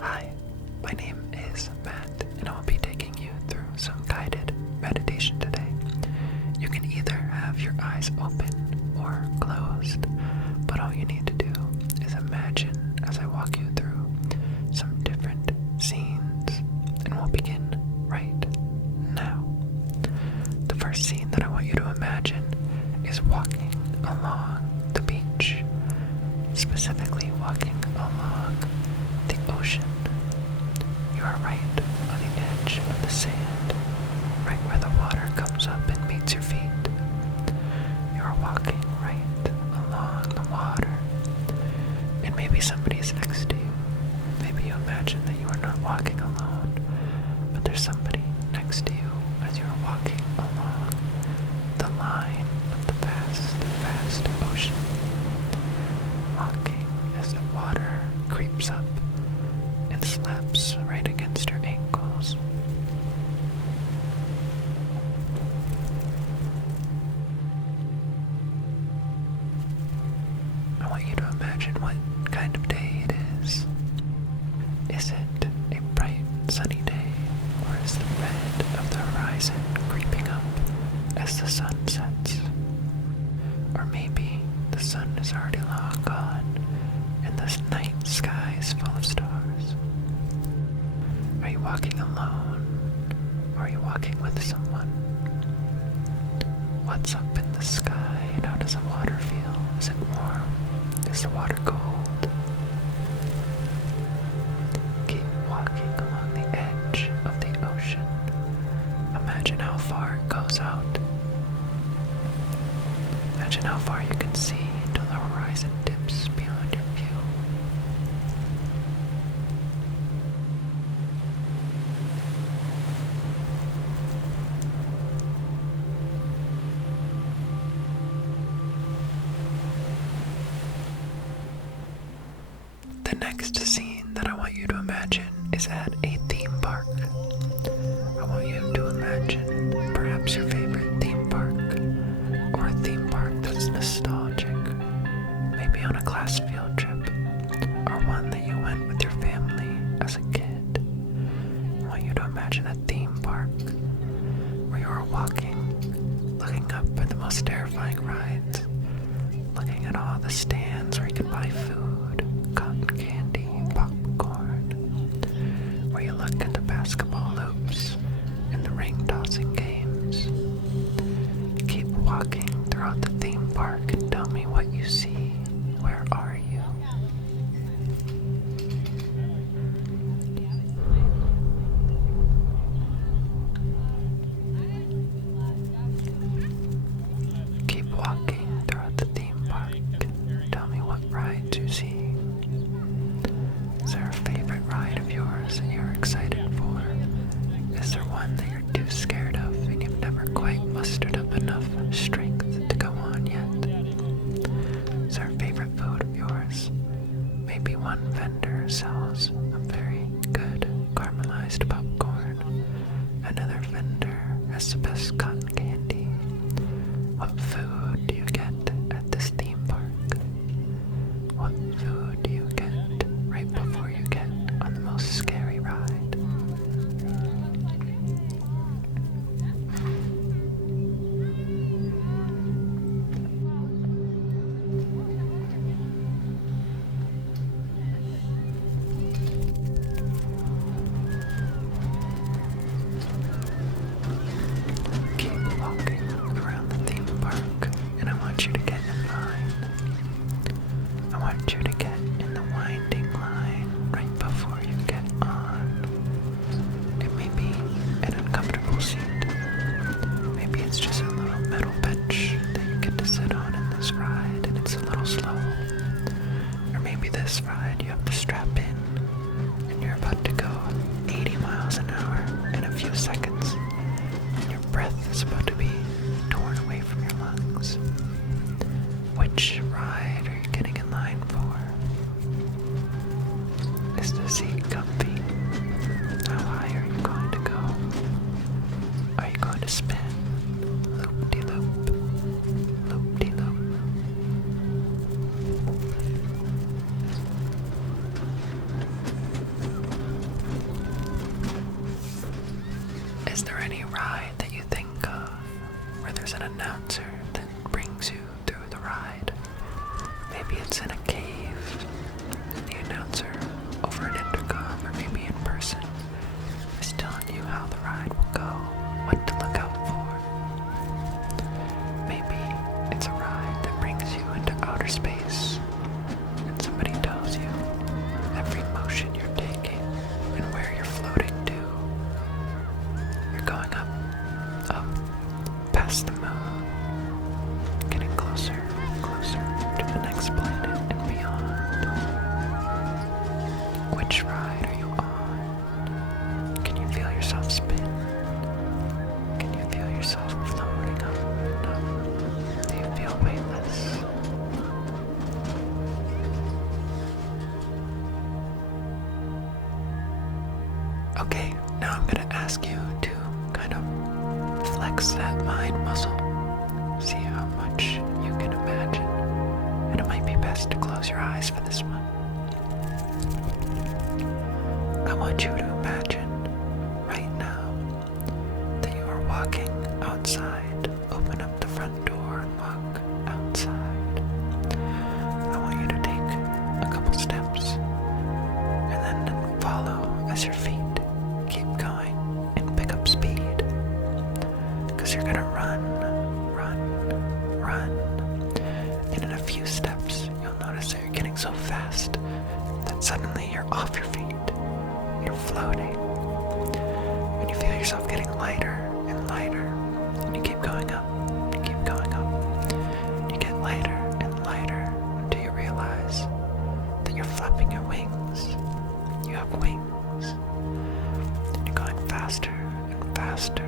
Hi, my name is Matt, and I will be taking you through some guided meditation today. You can either have your eyes open or closed, but all you need to do is imagine as I walk you through some different scenes, and we'll begin right now. The first scene that I want you to imagine is walking along the beach, specifically walking along the ocean. You are right on the edge of the sand, right where the water comes up and meets your feet. You are walking right along the water, and maybe somebody's next to you. Maybe you imagine that you are not walking alone, but there's somebody next to you as you are walking along the line of the vast, vast ocean. Walking as the water creeps up and slaps right against your ankles. I want you to imagine what kind of day it is. Is it a bright, sunny day, or is the red of the horizon creeping up as the sun sets? Or maybe the sun is already long gone, and this night sky is full of stars. Are you walking alone, or are you walking with someone? What's up in the sky, and how does the water feel? Is it warm? Is the water cold? Keep walking along the edge of the ocean. Imagine how far it goes out. Imagine how far you can see until the horizon dips beyond your view. The next scene that I want you to imagine is at a theme park. I want you to imagine perhaps your favorite theme park, or a theme park that's nostalgic, maybe on a class field trip, or one that you went with your family as a kid. I want you to imagine a theme park where you are walking, looking up at the most terrifying rides, looking at all the stands where you can buy food, cotton candy, popcorn, where you look at the basketball hoops and the ring tossing games. Keep walking throughout the theme park and tell me what you see. Where are you? Keep walking throughout the theme park. Tell me what rides you see. Is there a favorite ride of yours that you're excited for? Is there one that you're too scared of and you've never quite mustered up enough strength to go on yet? Is there a favorite food of yours? Maybe one vendor sells a very good caramelized popcorn. Another vendor has the best cotton candy. What food do you get at this theme park? What food do you get right before you get on the most scary ride? Keep walking around the theme park, and I want you to get in line. I want you to get in the winding line right before you get on. It may be an uncomfortable seat. Maybe it's just a little metal bench that you get to sit on in this ride, and it's a little slow. Or maybe this ride you have to strap in, and you're about to go 80 miles an hour in a few seconds, and your breath is about to be torn away from your lungs. Which ride are you getting in line for? Is the seat comfy? How high are you going to go? Are you going to spin? Loop-de-loop, loop-de-loop. Which ride are you on? Can you feel yourself spin? Can you feel yourself floating up and up? Do you feel weightless? Okay, now I'm going to ask you to kind of flex that mind muscle. See how much you can imagine. And it might be best to close your eyes for this one. I want you to imagine right now that you are walking outside. Open up the front door and walk outside. I want you to take a couple steps and then follow as your feet keep going and pick up speed. Because you're gonna run. And in a few steps, you'll notice that you're getting so fast that suddenly you're off your feet. You're floating. And you feel yourself getting lighter and lighter. And you keep going up. You keep going up. You get lighter and lighter until you realize that you're flapping your wings. You have wings. And you're going faster and faster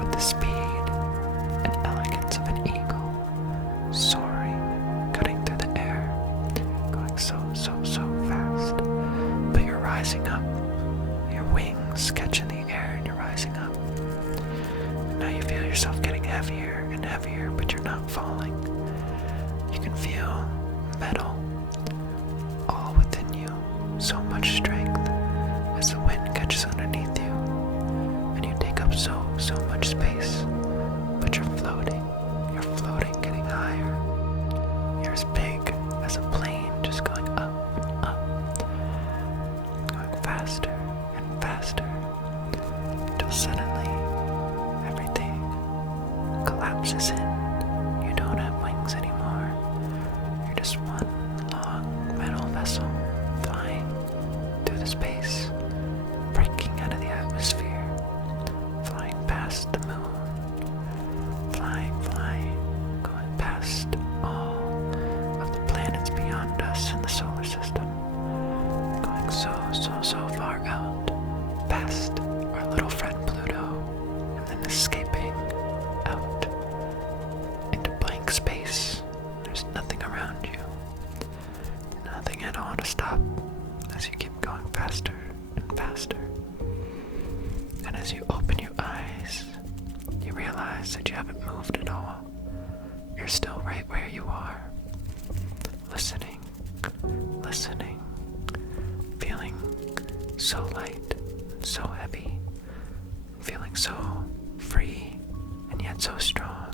with the speed and elegance of an eagle, soaring, cutting through the air, going so fast. But you're rising up. Your wings catch in the air and you're rising up. And now you feel yourself getting heavier and heavier, but you're not falling. You can feel metal all within you, so much strength as the wind catches underneath you, and you take up so much space, but you're floating, getting higher. You're as big as a plane, just going up and up, going faster and faster, until suddenly everything collapses in. You don't have wings anymore. You're just one long metal vessel flying through the space, breaking out of the atmosphere, flying past the moon, flying, going past all of the planets beyond us in the solar system, going so far out, past our little friend Pluto, and then escaping out into blank space. There's nothing around you, nothing at all to stop as you keep going faster and faster. And as you open your eyes, you realize that you haven't moved at all. You're still right where you are, listening, feeling so light, so heavy, feeling so free and yet so strong.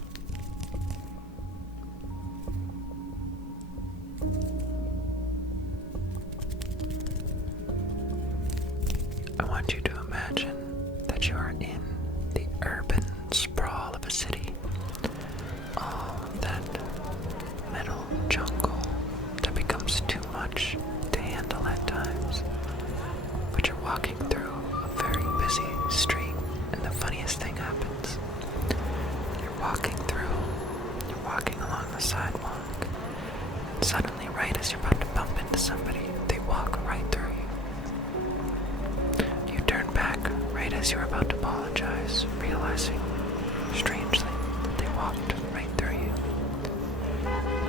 I want you to imagine that you are in the urban sprawl of a city. All of that metal jungle that becomes too much to handle at times. But you're walking through a very busy street, and the funniest thing happens. You're walking along the sidewalk, and suddenly, right as you're about to bump into somebody, they walk right through you. You turn back right as you're about to apologize, realizing, strangely, that they walked right through you.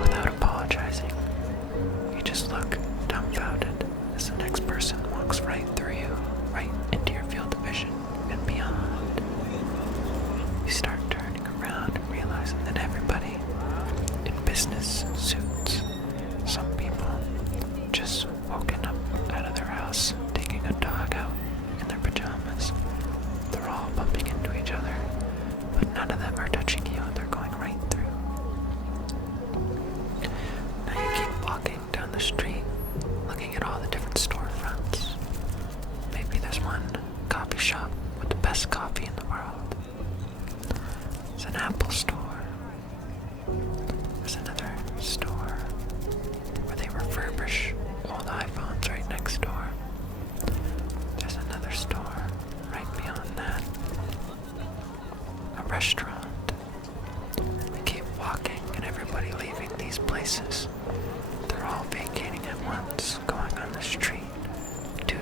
Without apologizing, you just look dumbfounded as the next person walks right through you, right into your field of vision and beyond. You start turning around and realizing that everybody in business suits, some people just woken up out of their house, taking a dog out in their pajamas. They're all bumping into each other, but none of them are touching you. They're going right through. Now you keep walking down the street, looking at all the different storefronts. Maybe there's one coffee shop with the best coffee in the world. There's an Apple store. There's another store where they refurbish old iPhones right next door. There's another store right beyond that. A restaurant. We keep walking and everybody leaving these places. They're all vacating at once, going on the street. 2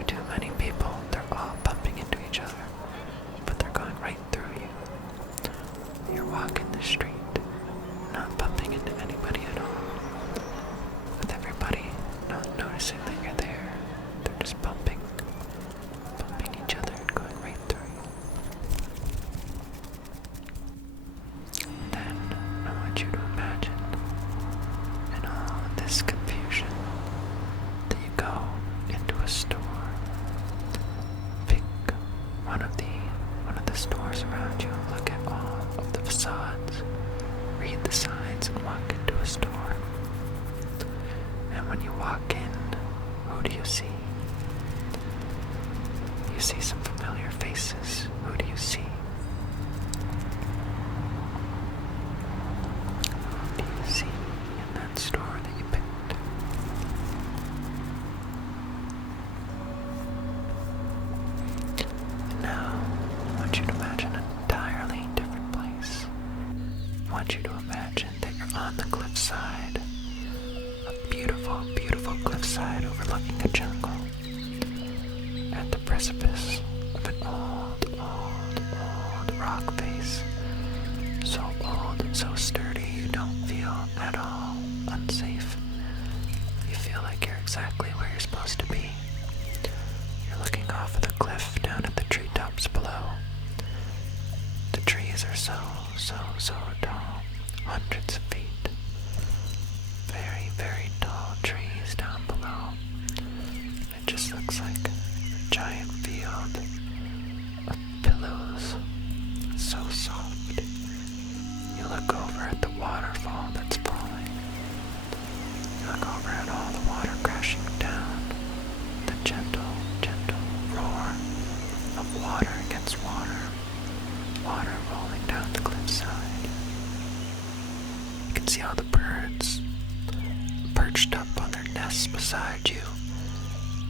just bumping each other and going right through you. Then I want you to imagine in all this confusion that you go into a store. Pick one of the stores around you, look at all of the facades, read the signs, and walk into a store. And when you walk in, who do you see? You see some familiar faces. Who do you see? Who do you see in that store that you picked? And now, I want you to imagine an entirely different place. I want you to imagine that you're on the cliffside. A beautiful, beautiful cliffside overlooking a jungle. At the precipice of an old, old rock face. So old and so sturdy you don't feel at all unsafe. You feel like you're exactly where you're supposed to be. You're looking off of the cliff down at the treetops below. The trees are so tall, hundreds of feet. Very, very tall trees down below. It just looks like a giant field of pillows, so soft. You look over at the waterfall that's falling. You look over at all the water crashing down, the gentle, gentle roar of water against water, water rolling down the cliffside. You can see all the birds perched up on their nests beside you,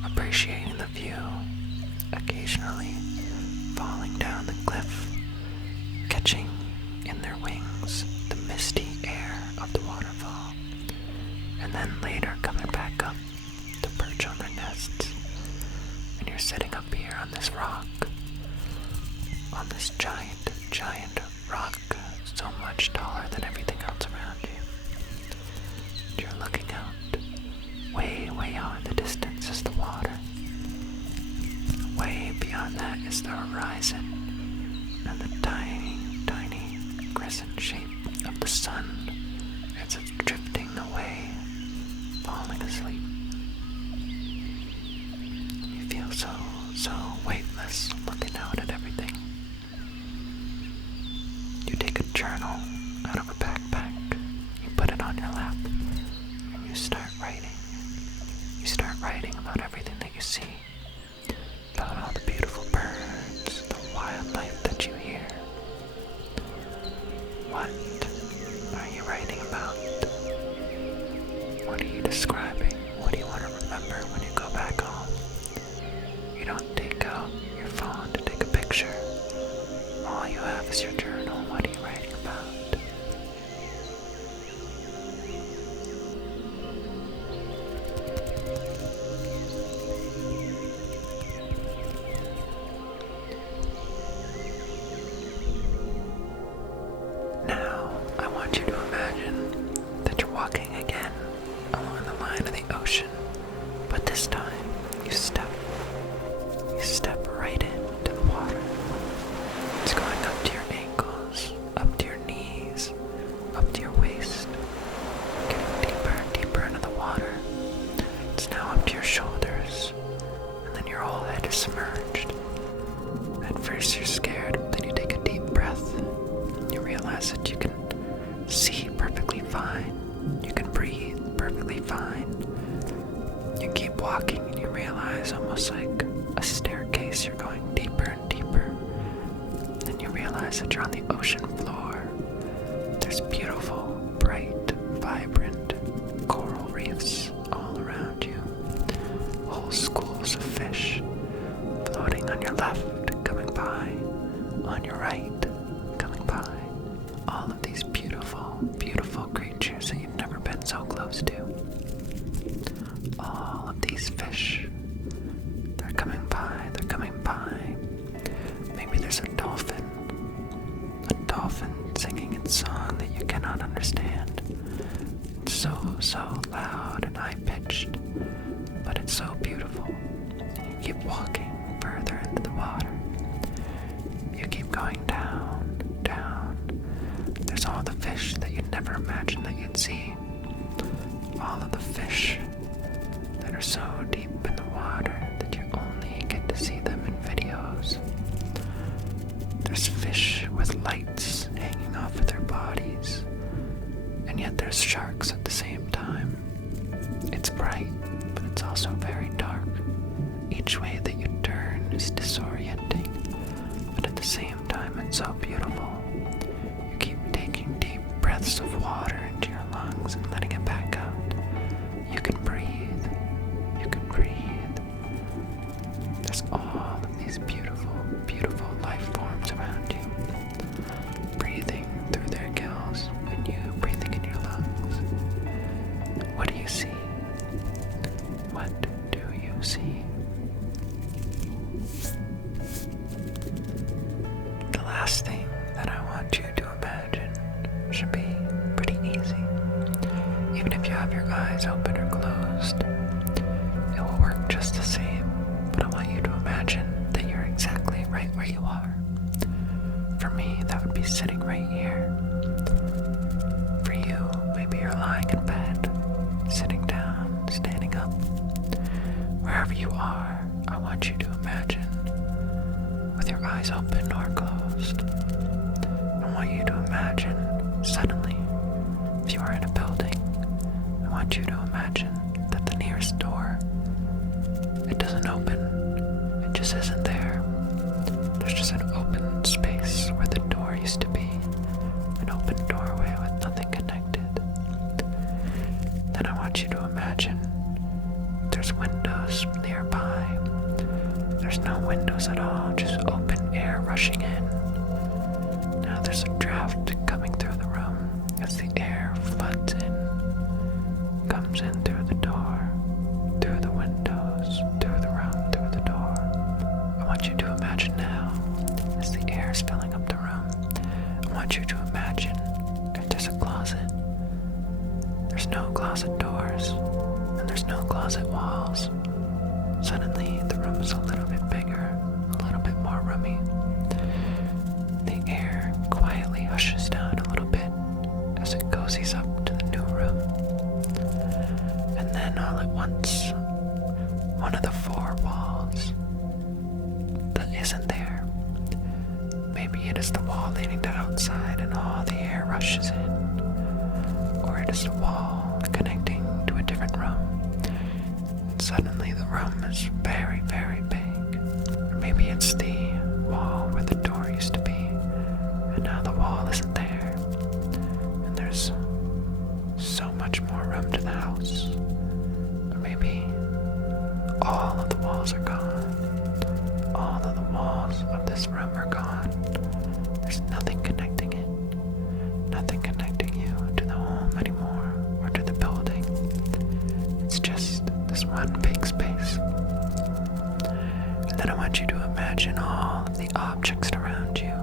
appreciating the view, occasionally falling down the cliff, catching in their wings the misty air of the waterfall, and then later coming back up to perch on their nests. And you're sitting up here on this rock, on this giant, giant rock, so much taller than everything else around you. You're looking out. Way, way out in the distance is the water. Way beyond that is the horizon and the tiny, tiny crescent shape of the sun as it's drifting away, falling asleep. You feel so weightless looking out at everything. You take a journal out of a backpack, you put it on your lap, and you start writing. You start writing about everything that you see, about all the beautiful birds, the wildlife that you hear. What are you writing about? What are you describing? What do you want to remember when you go back home? You don't take out your phone to take a picture. All you have is your journal. What are you writing about? Now, I want you to imagine that you're walking again along the line of the ocean, but this time you step right into the water. It's going up to your ankles, up to your knees, up to your waist, getting deeper and deeper into the water. It's now up to your shoulders, and then your whole head is submerged. At first you're scared, but then you take a deep breath. You realize that you can see perfectly fine. You can breathe perfectly fine. You keep walking and you realize, almost like a staircase, you're going deeper and deeper. Then you realize that you're on the ocean floor. There's beautiful, bright, vibrant coral reefs all around you. Whole schools of fish floating on your left, coming by, on your right, coming by. All of these beautiful, beautiful creatures that you've never been so close to. All of these fish, they're coming by, they're coming by. Maybe there's a dolphin singing its song that you cannot understand. It's so loud and high-pitched, but it's so beautiful. There's fish with lights hanging off of their bodies, and yet there's sharks at the same time. It's bright, but it's also very dark. Each way that you turn is disorienting, but at the same time it's so beautiful. You keep taking deep breaths of water into your lungs and letting it back out. You can breathe. You can breathe. There's all of these beautiful, beautiful life forms around you, breathing through their gills and you breathing in your lungs. What do you see? What do you see? The last thing that I want you to imagine should be pretty easy. Even if you have your eyes open or closed, it will work just the same, but I want you to imagine that you're exactly right where you are. For me, that would be sitting right here. For you, maybe you're lying in bed, sitting down, standing up. Wherever you are, I want you to imagine, with your eyes open or closed, I want you to imagine suddenly, if you are in a building, I want you to imagine that the nearest door, it doesn't open, it just isn't there. There's just an open space where the door used to be, an open doorway with nothing connected. Then I want you to imagine there's windows nearby. There's no windows at all, just open air rushing in. Now there's a draft coming through the room as the air floods in, comes in through the door, through the windows, through the room, through the door. I want you to imagine now, as the air is filling up the room, I want you to imagine if there's a closet. There's no closet doors, and there's no closet walls. Suddenly, the room is a little bit bigger, a little bit more roomy. The air quietly hushes down a little bit as it cozies up to the new room. And then all at once, one of the four walls that isn't there. Maybe it is the wall leading to outside and all the air rushes in. Or it is the wall connecting to a different room. And suddenly the room is very, very big. Or maybe it's the wall where the door used to be, and now the wall isn't there. And there's so much more room to the house. Or maybe all of the walls are gone. All of the walls of this room are gone. There's nothing connecting it. Nothing connecting you to the home anymore, or to the building. It's just this one big space. And then I want you to imagine all of the objects around you.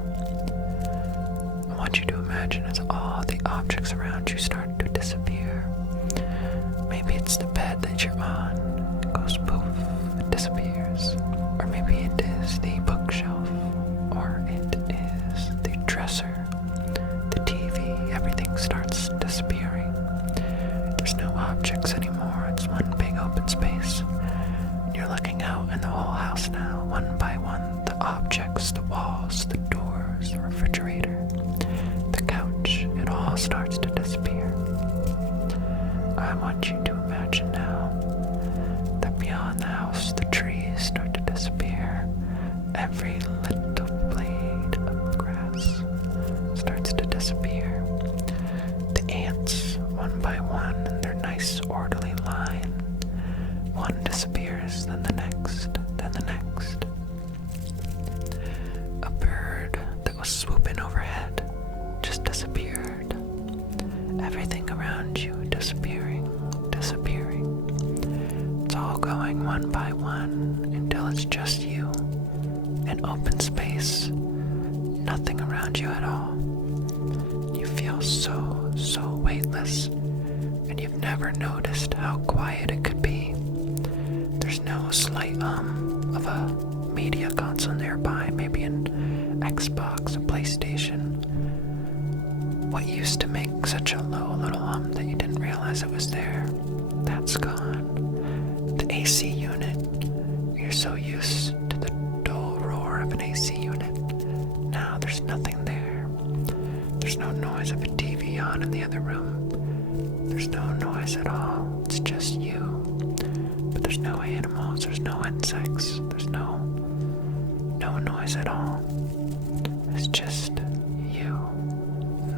I want you to imagine as all the objects around you start to disappear. Maybe it's the bed that you're on. It goes poof, it disappears. Or maybe it is the bookshelf. Or it is the dresser. The TV, everything starts disappearing. There's no objects anymore. It's one big open space. And you're looking out in the whole house now, one by one. The objects, the walls, the doors, the refrigerator, the couch, it all starts to disappear. I want you to imagine now that beyond the house, the trees start to disappear. Every little blade of grass starts to disappear. The ants, one by one, in their nice orderly line. One disappears, then the next, then the next. A bird that was swooping overhead just disappeared. Everything around you disappearing, disappearing. It's all going one by one until it's just you. An open space, nothing around you at all. You feel so, so weightless, and you've never noticed how quiet it could be. There's no slight of a media console nearby, maybe an Xbox, a PlayStation. What used to make such a low little that you didn't realize it was there, that's gone. The AC unit, you're so used to the dull roar of an AC unit. Now there's on in the other room. There's no noise at all. It's just you. But there's no animals, there's no insects, there's no noise at all. It's just you.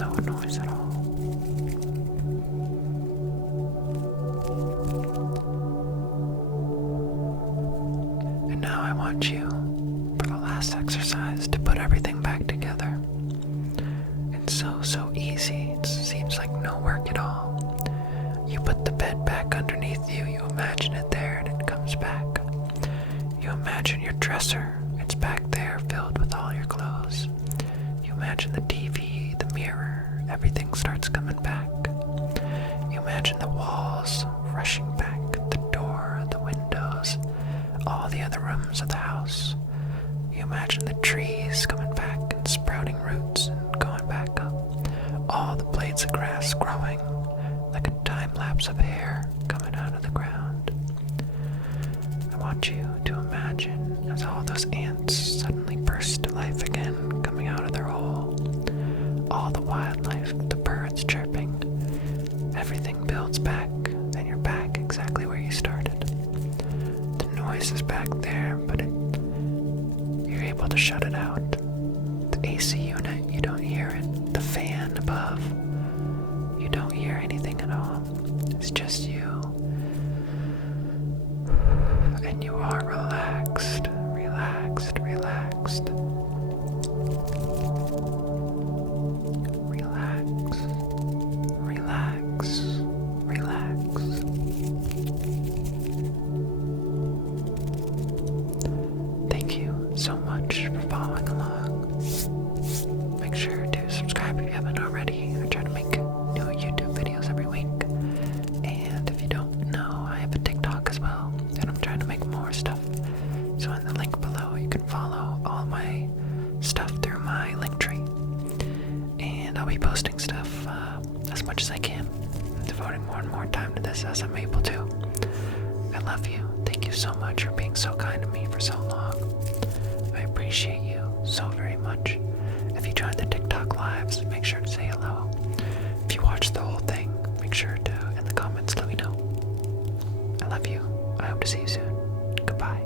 No noise at all. And now I want you, for the last exercise, to put everything back together. It's so easy. It seems like no work at all. You put the bed back underneath you, you imagine it there, and it comes back. You imagine your dresser, it's back there filled with all your clothes. You imagine the TV, the mirror, everything starts coming back. You imagine the walls rushing back, the door, the windows, all the other rooms of the house. You imagine the trees coming back and sprouting roots and going back up. All the blades of grass growing like a time lapse of hair coming out of the ground. I want you to imagine as all those ants suddenly burst to life again, coming out of their hole. All the wildlife, the birds chirping, everything builds back, and you're back exactly where you started. The noise is back there, but you're able to shut it out. The AC unit, you don't hear it. The fan above, you don't hear anything at all. It's just you. And you are relaxed, relaxed, relaxed. Relax, relax, relax. Thank you so much for following along. Make sure to subscribe if you haven't already. I try to make new YouTube videos every week. And if you don't know, I have a TikTok as well, and I'm trying to make more stuff. So in the link below, you can follow all my stuff through my link tree. And I'll be posting stuff as much as I can, devoting more and more time to this as I'm able to. I love you. Thank you so much for being so kind to me for so long. I appreciate you so very much. If you joined the TikTok lives, make sure to say hello. If you watched the whole thing, make sure to, in the comments, let me know. I love you. I hope to see you soon. Goodbye.